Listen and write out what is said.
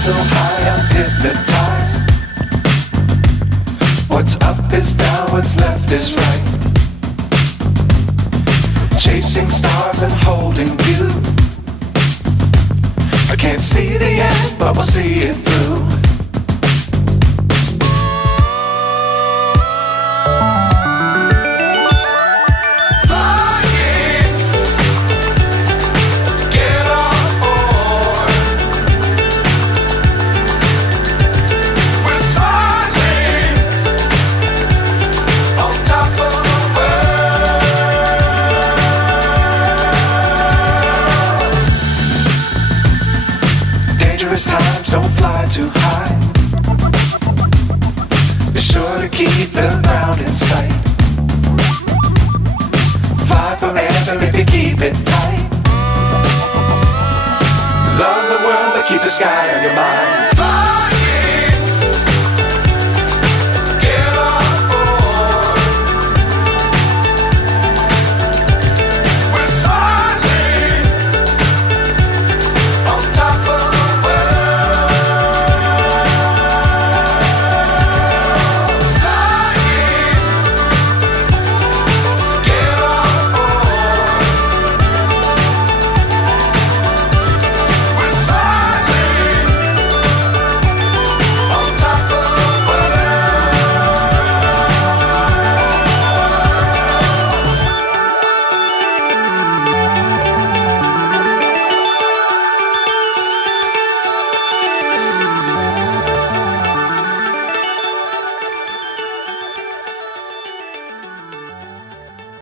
so high I'm hypnotized. What's up is down, what's left is right. Chasing stars and holding you. I can't see the end, but we'll see it through. Times don't fly too high. Be sure to keep the ground in sight. Fly forever if you keep it tight. Love the world but keep the sky on your mind. Fly.